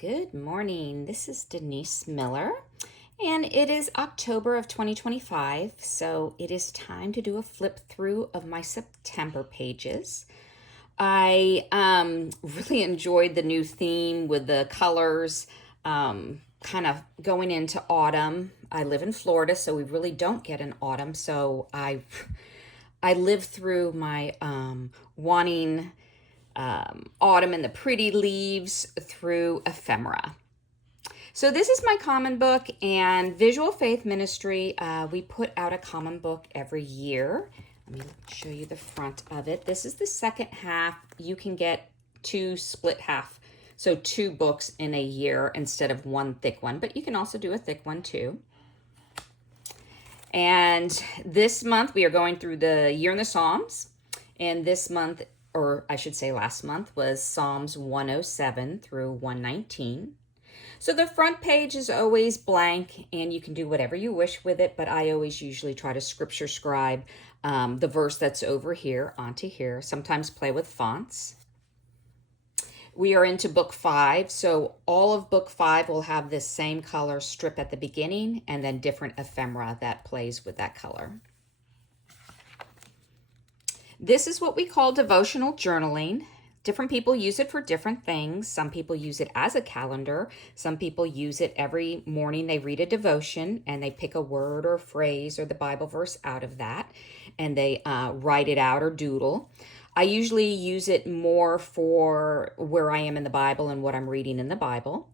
Good morning. This is Denise Miller, and it is October of 2025, so it is time to do a flip through of my September pages. I really enjoyed the new theme with the colors, kind of going into autumn. I live in Florida, so we really don't get an autumn, so I live through my wanting autumn and the pretty leaves through ephemera. So this is my common book, and Visual Faith Ministry, we put out a common book every year. Let me show you the front of it. This is the second half. You can get two split half, so two books in a year instead of one thick one, but you can also do a thick one too. And this month we are going through the year in the Psalms, and this month, or I should say last month, was Psalms 107 through 119. So the front page is always blank, and you can do whatever you wish with it, but I always usually try to scripture scribe the verse that's over here onto here, sometimes play with fonts. We are into book 5, so all of book 5 will have this same color strip at the beginning and then different ephemera that plays with that color. This is what we call devotional journaling. Different people use it for different things. Some people use it as a calendar. Some people use it every morning. They read a devotion and they pick a word or phrase or the Bible verse out of that, and they write it out or doodle. I usually use it more for where I am in the Bible and what I'm reading in the Bible.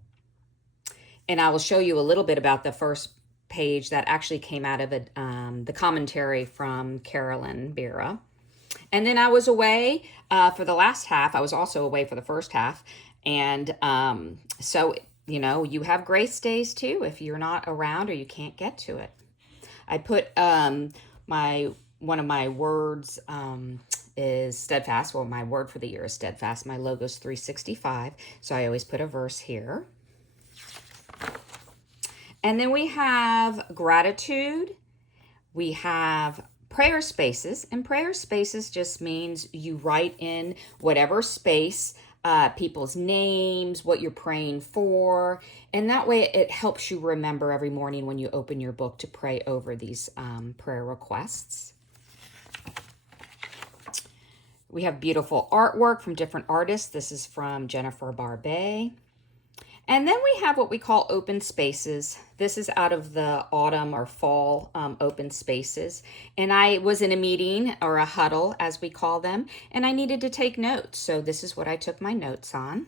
And I will show you a little bit about the first page that actually came out of the commentary from Carolyn Bera. And then I was away for the last half. I was also away for the first half. And so, you have grace days too if you're not around or you can't get to it. I put one of my words is steadfast. Well, my word for the year is steadfast. My logo's 365. So I always put a verse here. And then we have gratitude. We have prayer spaces, and prayer spaces just means you write in whatever space, people's names, what you're praying for, and that way it helps you remember every morning when you open your book to pray over these prayer requests. We have beautiful artwork from different artists. This is from Jennifer Barbet. And then we have what we call open spaces. This is out of the autumn or fall open spaces. And I was in a meeting or a huddle, as we call them, and I needed to take notes. So this is what I took my notes on.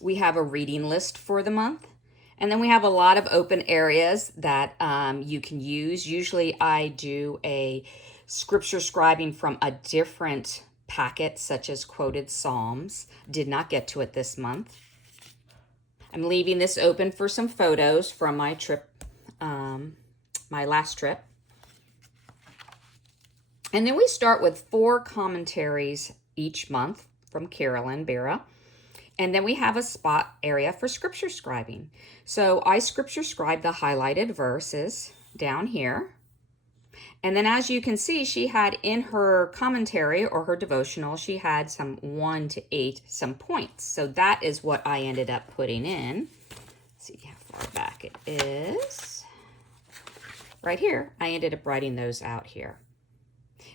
We have a reading list for the month. And then we have a lot of open areas that you can use. Usually I do a scripture scribing from a different packet, such as quoted Psalms. Did not get to it this month. I'm leaving this open for some photos from my trip, my last trip. And then we start with 4 commentaries each month from Carolyn Bera. And then we have a spot area for scripture scribing. So I scripture scribe the highlighted verses down here. And then as you can see, she had in her commentary or her devotional, she had some 1 to 8, some points. So that is what I ended up putting in. Let's see how far back it is. Right here, I ended up writing those out here.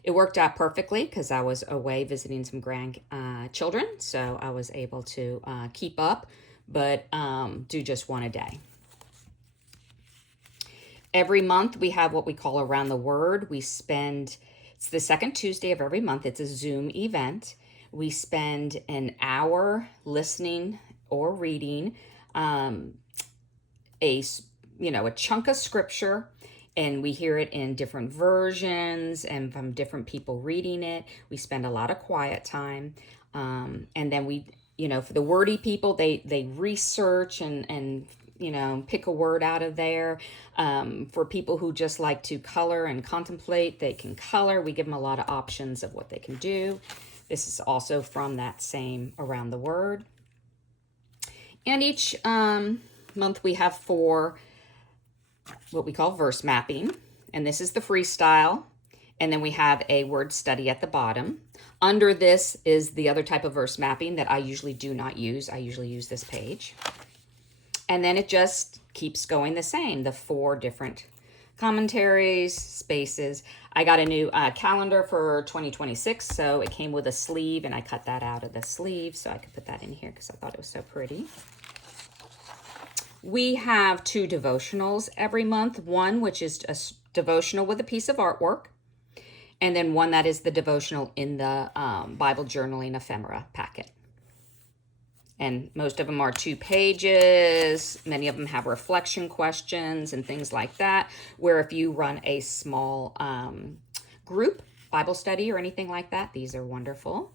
It worked out perfectly because I was away visiting some grandchildren. So I was able to keep up, but do just one a day. Every month we have what we call Around the Word. It's the second Tuesday of every month. It's a Zoom event. We spend an hour listening or reading a chunk of scripture, and we hear it in different versions and from different people reading it. We spend a lot of quiet time. And then we, for the wordy people, they research and pick a word out of there. For people who just like to color and contemplate, they can color. We give them a lot of options of what they can do. This is also from that same Around the Word. And each month we have 4 what we call verse mapping. And this is the freestyle. And then we have a word study at the bottom. Under this is the other type of verse mapping that I usually do not use. I usually use this page. And then it just keeps going the same, the 4 different commentaries, spaces. I got a new calendar for 2026, so it came with a sleeve, and I cut that out of the sleeve so I could put that in here because I thought it was so pretty. We have 2 devotionals every month, one which is a devotional with a piece of artwork, and then one that is the devotional in the Bible Journaling Ephemera packet. And most of them are 2 pages. Many of them have reflection questions and things like that, where if you run a small group Bible study or anything like that, these are wonderful.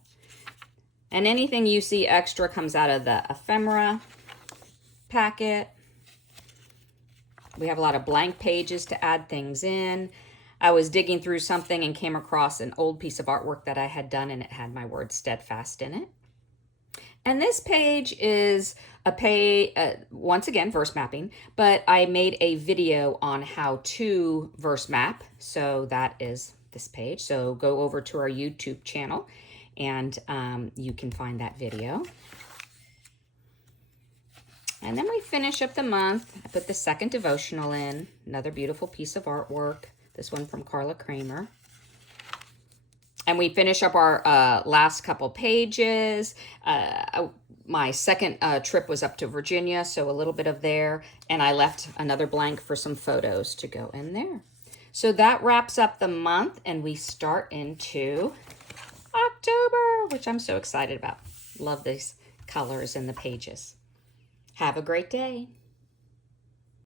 And anything you see extra comes out of the ephemera packet. We have a lot of blank pages to add things in. I was digging through something and came across an old piece of artwork that I had done, and it had my word steadfast in it. And this page is a page, once again, verse mapping, but I made a video on how to verse map. So that is this page. So go over to our YouTube channel and you can find that video. And then we finish up the month. I put the second devotional in, another beautiful piece of artwork. This one from Carla Kramer. And we finish up our last couple pages. My second trip was up to Virginia, so a little bit of there. And I left another blank for some photos to go in there. So that wraps up the month, and we start into October, which I'm so excited about. Love these colors in the pages. Have a great day.